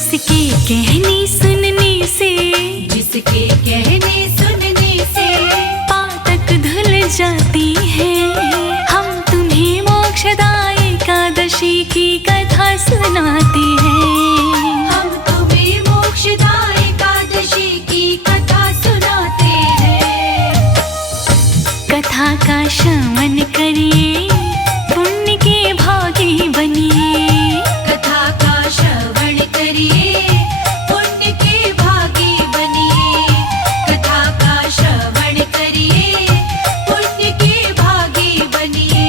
जिसके कहने सुनने से, जिसके कहने सुनने से पातक धुल जाती है। हम तुम्हें मोक्षदायी एकादशी की कथा सुनाते हैं। हम तुम्हें मोक्षदायी एकादशी की कथा सुनाते हैं। कथा का श्रवण करिए, पुण्य के भागी बनिए। कथा का श्रवण करिए, पुण्य के भागी बनिए। कथा का श्रवण करिए, पुण्य के भागी बनिए।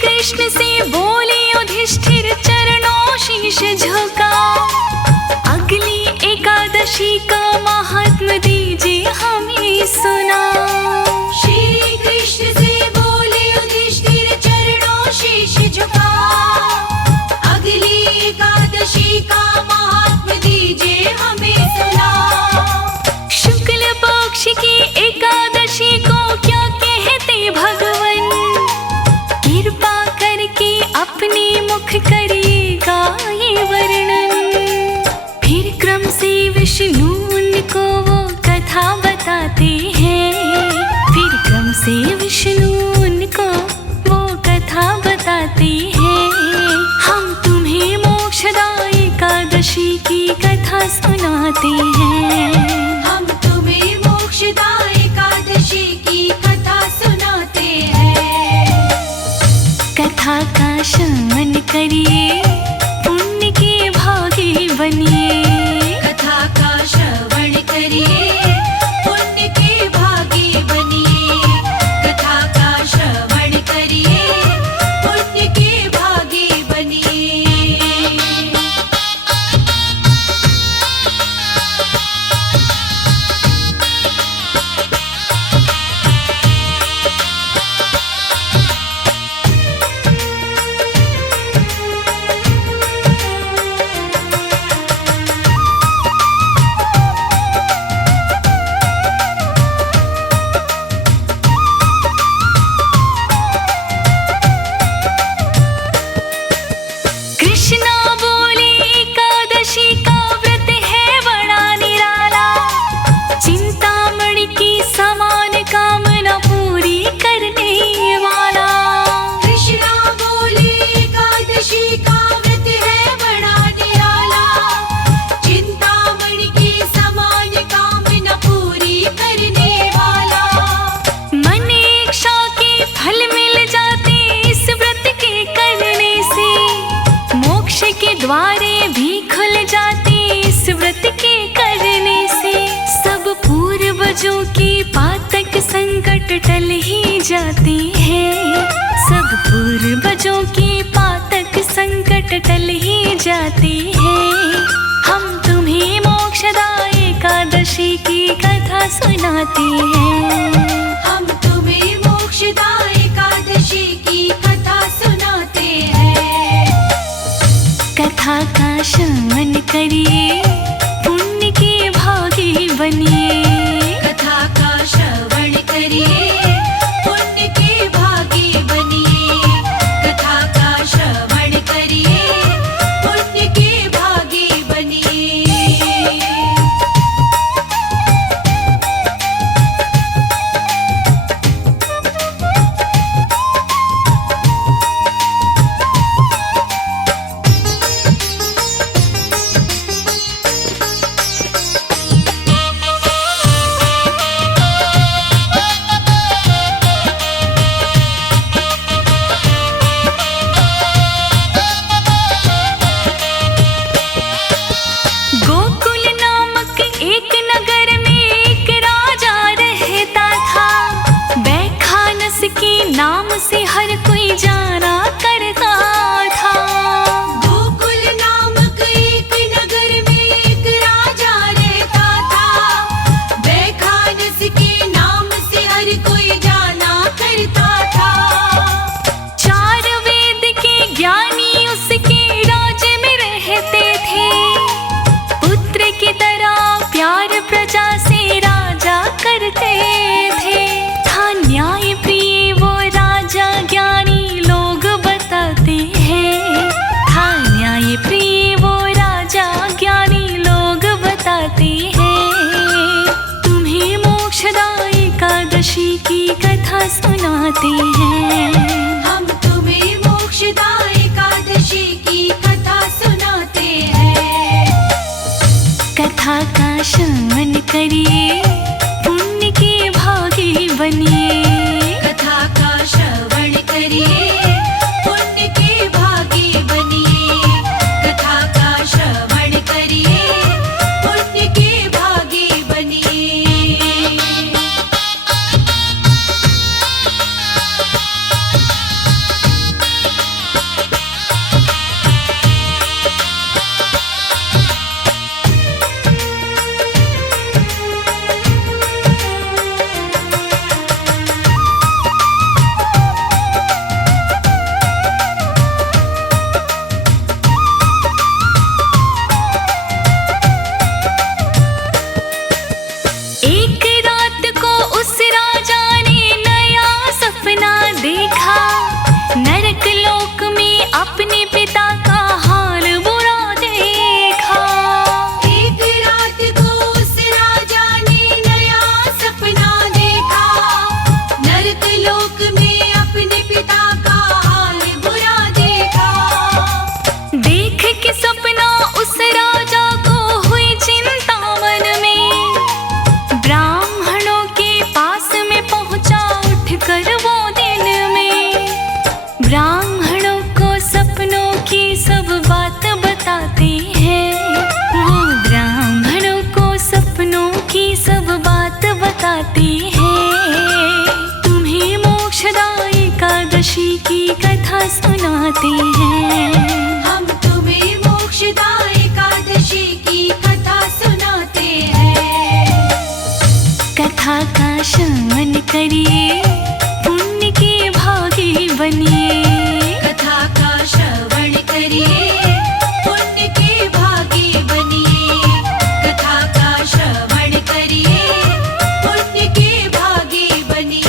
कृष्ण से बोले युधिष्ठिर, चरणों शीश झुका। अगली एकादशी का महात्म दीजिए हमें सुना। श्री कृष्ण से बोले युधिष्ठिर, चरणों शीश झुका। अगली एकादशी का महात्म दीजिए हमें सुना। शुक्ल पक्ष की एकादशी को क्या कहते भगवान, कृपा करके अपने मुख करिएगा ये वर्णन। फिर क्रम से विष्णु उनको वो कथा बताते हैं। फिर क्रम से विष्णु उनको वो कथा बताते हैं। हम तुम्हें मोक्षदायी एकादशी की कथा सुनाते हैं। हम तुम्हें मोक्षदायी एकादशी की कथा सुनाते हैं। कथा का श्रवण करिए, पुण्य के भागी बनिए। कथा का श्रवण करिए, पुण्य के भागी बनिए। कथा का श्रवण करिए, पुण्य के भागी बनिए। कृष्णा बोले एकादशी का व्रत है बड़ा निराला। चिंतामणि की समान कामना पूरी करने वाला। कृष्णा बोले एकादशी का व्रत है बड़ा निराला। चिंतामणि की समान कामना पूरी करने वाला। मन इच्छा के फल मिल जाते इस व्रत के करने से। मोक्ष के द्वारे भी खुल जाते इस व्रत के करने से। सब पूर्वजों की पातक संकट टल ही जाती है। सब पूर्वजों की पातक संकट टल ही जाती है। हम तुम्हें मोक्षदायी एकादशी की कथा सुनाते हैं। हम तुम्हें मोक्षदायी एकादशी की कथा सुनाते हैं। कथा का श्रवण करिए, पुण्य के भागी बनिए। कथा का श्रवण करिए, पुण्य के भागी बनिए। कथा का श्रवण करिए, पुण्य के भागी बनिए। कथा का श्रवण करिए, पुण्य के भागी बनिए। कथा का श्रवण करिए, पुण्य के भागी बनिए। कथा का श्रवण करिए, पुण्य के भागी बनिए। एक रात को उस राजा ने नया सपना देखा, नरक लोक में अपने पिता का हाल बुरा देखा। एक रात को उस राजा ने नया सपना देखा, नरक लोक में अपने पिता का हाल बुरा देखा। देख के सपना उस राजा को हुई चिंता मन में, ब्राह्मणों के पास में पहुंचा उठकर वो दिन में। ब्राह्मणों को सपनों की सब बात बताते हैं, वो ब्राह्मणों को सपनों की सब बात बताते हैं। तुम्हें मोक्षदायी एकादशी की कथा सुनाते हैं। हम तुम्हें मोक्षदायी एकादशी की कथा सुनाते हैं। कथा का श्रवण करिए, पुण्य के भागी बनिए। कथा का श्रवण करिए, पुण्य के भागी बनिए। कथा का श्रवण करिए, पुण्य के भागी बनिए।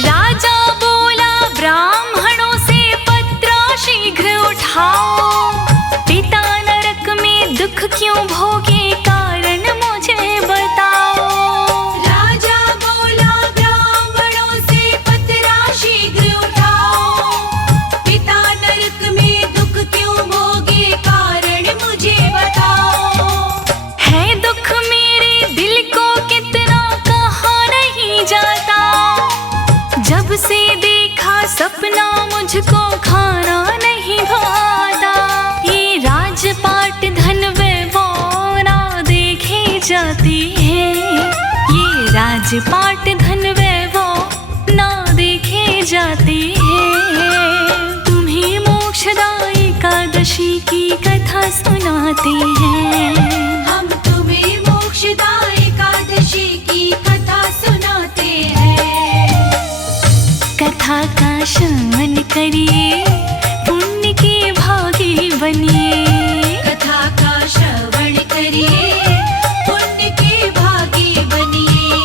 राजा बोला ब्राह्मणों से, पत्रा शीघ्र उठाओ। पिता नरक में दुख क्यों भोगे, कारण मुझे बताओ। राजा बोला ब्राह्मणों से, पत्रा शीघ्र उठाओ। पिता नरक में दुख क्यों भोगे, कारण मुझे बताओ। है दुख मेरे दिल को कितना, कहा नहीं जाता। जब से देखा सपना मुझको खाना नहीं भाता। ये राजपाट धन वैभव ना देखे जाती है, ये राजपाट धन वैभव ना देखे जाते हैं। तुम्हें मोक्षदायी एकादशी की कथा सुनाते हैं। हम तुम्हें मोक्षदायी एकादशी की कथा सुनाते हैं। कथा का श्रवण करिए, पुण्य के भागी बनिए। कथा का श्रवण करिए, पुण्य के भागी बनिए।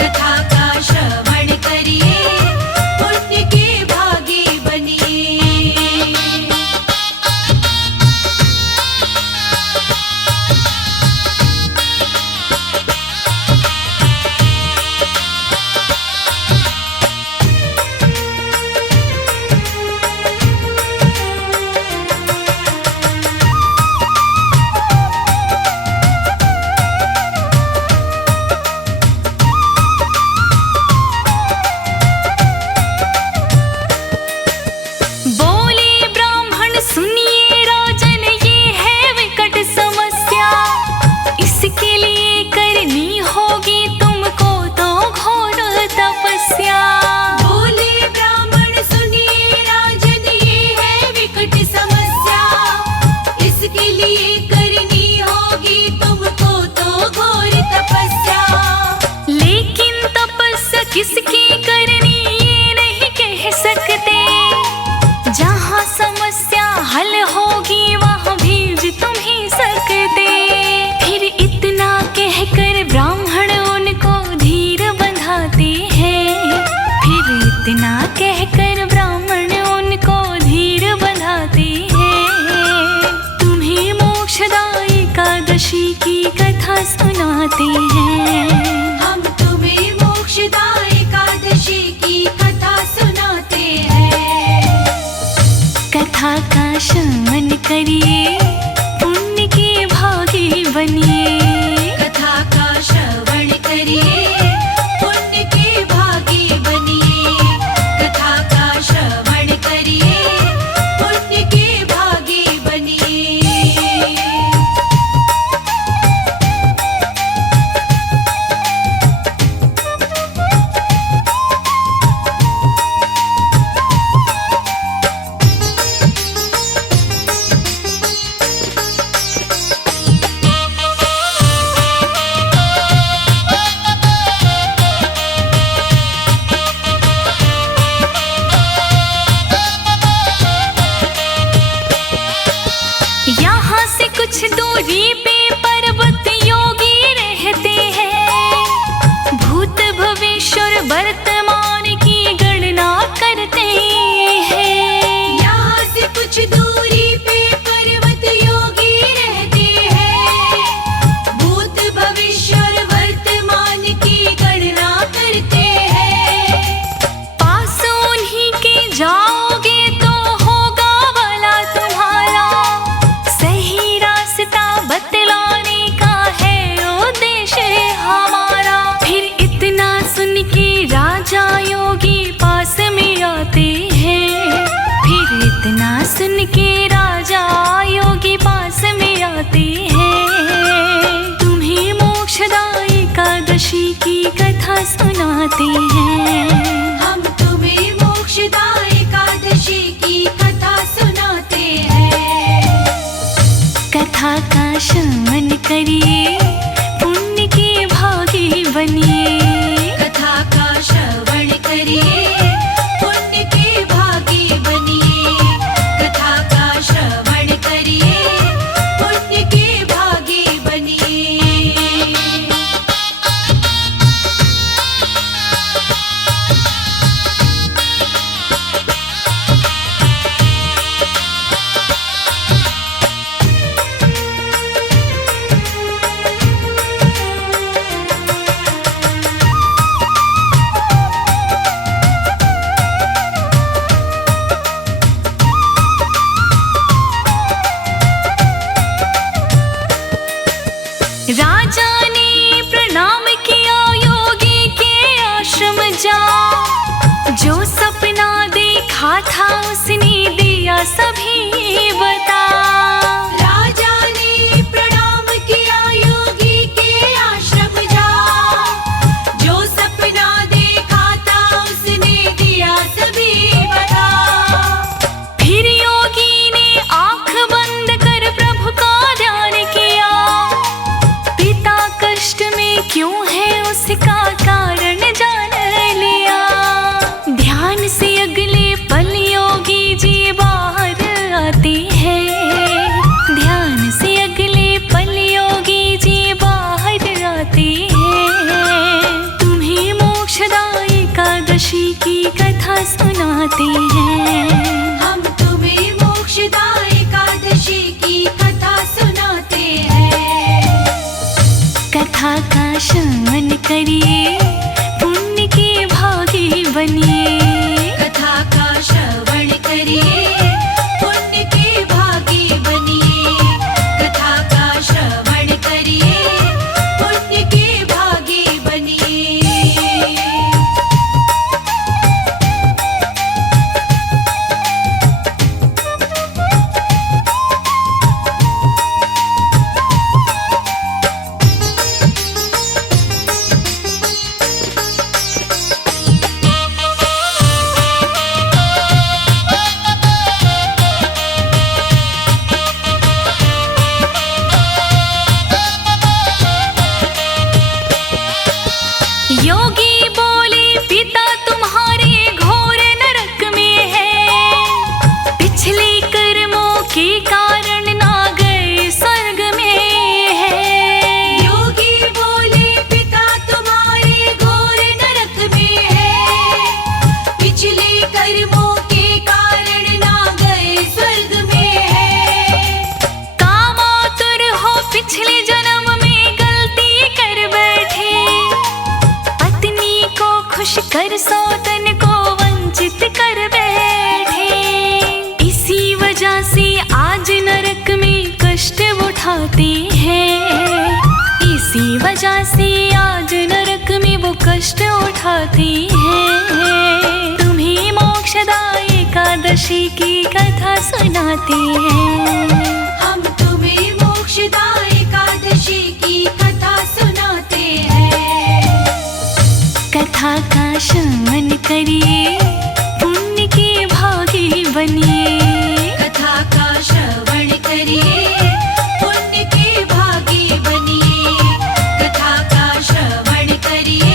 कथा का श्रवण करिए, पुण्य के भागी बनिए। सुनाते हैं। हम तुम्हें मोक्षदा एकादशी की कथा सुनाते हैं। कथा का श्रवण करिए, पुण्य के भागी बनिए। कथा का श्रवण करिए, पुण्य के भागी बनिए। कथा का श्रवण करिए, पुण्य के भागी बनिए। यहाँ से कुछ दूरी पे पर्वत योगी रहते हैं। भूत भविष्य और वर्तमान की गणना करते हैं। यहाँ से कुछ दूरी पे पर्वत योगी रहते हैं। भूत भविष्य और वर्तमान की गणना करते हैं। पास उन्हीं के जाओगे तो होगा भला तुम्हारा। सही रास्ता बतलाने का है उद्देश्य हमारा। फिर इतना सुन के राजा योगी पास में आते हैं। फिर इतना सुन के राजा योगी पास में आते हैं। तुम्हें मोक्षदा एकादशी की कथा सुनाते हैं। हम तुम्हें मोक्षदा एकादशी की कथा सुनाते हैं। कथा का श्रवण करिए, पुण्य के भागी बनिए। कथा का श्रवण करिए, पुण्य के भागी बनिए। कथा का श्रवण करिए, पुण्य के भागी बनिए। राजा ने प्रणाम किया, योगी के आश्रम जा। जो सपना देखा था उसने दिया सभी बता। राजा ने प्रणाम किया, योगी के आश्रम जा। जो सपना देखा था उसने दिया सभी बता। फिर योगी ने आंख बंद कर प्रभु का ध्यान किया। पिता कष्ट में क्यों है उसका कारण जान लिया। ध्यान से अगले पल योगी जी बाहर आते हैं। ध्यान से अगले पल योगी जी बाहर आते हैं। तुम्हें मोक्षदा एकादशी की कथा सुनाते हैं। हम तुम्हें मोक्षदा एकादशी की कथा सुनाते हैं। कथा का श्रवण करिए, पुण्य के भागी बनिए। कथा का श्रवण करिए, पुण्य के भागी बनिए। कथा का श्रवण करिए, पुण्य के भागी बनिए। नर सौतन को वंचित कर बैठे। इसी वजह से आज नरक में कष्ट उठाते हैं। इसी वजह से आज नरक में वो कष्ट उठाते हैं। तुम्हें मोक्षदायी एकादशी की कथा सुनाते हैं। हम तुम्हें मोक्षदायी एकादशी की कथा सुनाते हैं। कथा का श्रवण करिए, पुण्य के भागी बनिए। कथा का श्रवण करिए, पुण्य के भागी बनिए। कथा का श्रवण करिए,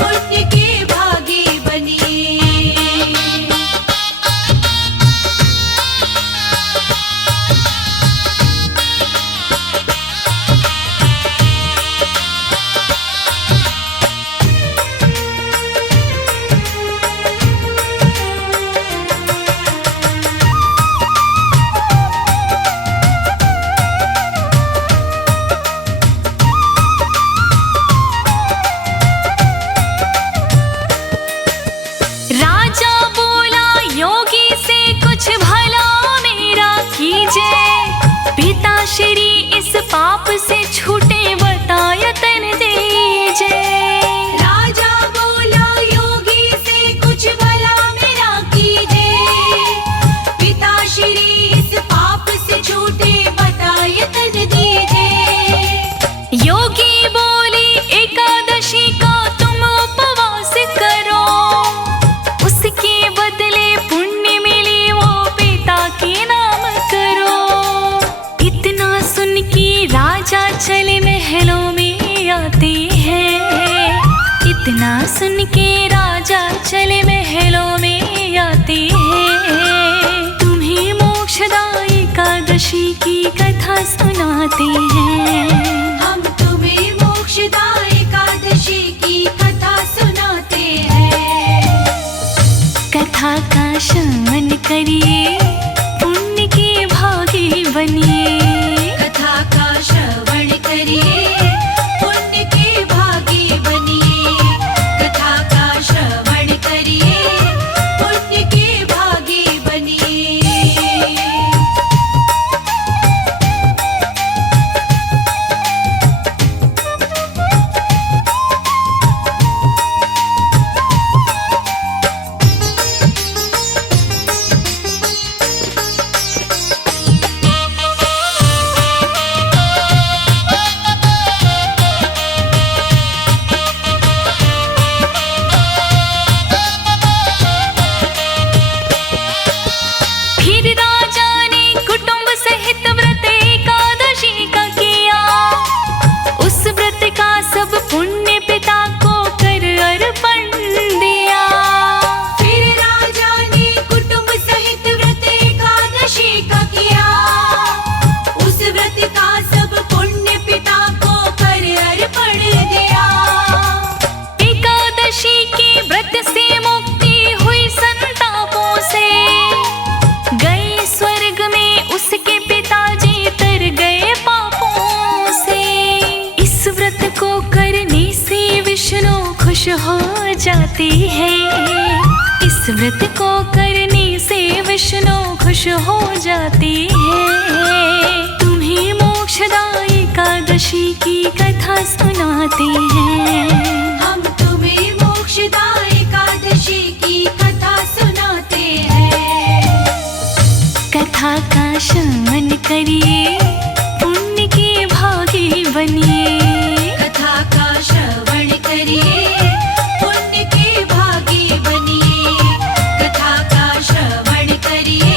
पुण्य के भागी बनिए। राजा बोला योगी से कुछ भला मेरा कीजिए। पिता श्री इस पाप से छूटे बतायतन दीजिए। राजा बोला योगी से कुछ भला मेरा कीजिए। पिता श्री इस पाप से छूटे बतायतन दीजिए। योगी बोली एकादशी का तुम उपवास करो, उसके बदले पुण्य मिले वो पिता के नाम करो। इतना सुन के राजा चले महलों में आते हैं। इतना सुन के राजा चले महलों में आते हैं। तुम्हें मोक्षदायी एकादशी की कथा सुनाते हैं। हम तुम्हें मोक्षदायी एकादशी की कथा सुनाते हैं। कथा का श्रवण करिए, पुण्य के भागी बनिए। कथा का श्रवण करिए, पुण्य के भागी बनिए। कथा का श्रवण करिए, पुण्य के भागी बनिए। फिर राजा ने कुटुंब सहित व्रत एकादशी का किया। उस व्रत का सब पुण्य पिता को कर अर्पण दिया। फिर राजा ने कुटुंब सहित व्रत एकादशी का किया। उस व्रत का सब पुण्य पिता को कर अर्पण दिया। एकादशी के व्रत से मुक्ति हुई संतापों से। गए स्वर्ग में उसके पिताजी तर गए पापों से। इस व्रत को करने से विष्णु खुश हो जाते हैं। इस व्रत को करने से विष्णु खुश हो जाते हैं। तुम्हें मोक्षदायी एकादशी की कथा सुनाते हैं। हम तुम्हें मोक्षदायी एकादशी की कथा सुनाते हैं। कथा का श्रवण करिए, पुण्य के भागी बनिए। कथा का श्रवण करिए, पुण्य के भागी बनिए। कथा का श्रवण करिए,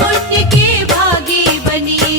पुण्य के भागी बनिए।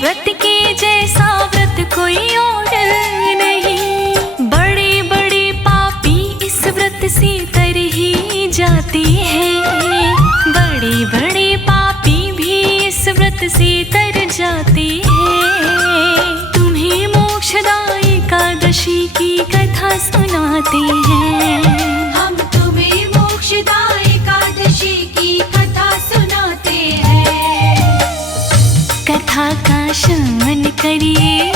व्रत के जैसा व्रत कोई और नहीं। बड़े बड़े पापी इस व्रत से तर ही जाते हैं। बड़े बड़े पापी भी इस व्रत से तर जाते हैं। तुम्हें मोक्षदायी एकादशी की कथा सुनाते हैं। हम तुम्हें मोक्षदायी एकादशी की कथा सुनाते हैं। कथा का श्रवण करिए,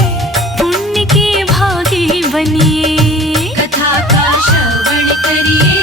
पुण्य के भागी बनिए। कथा का श्रवण करिए,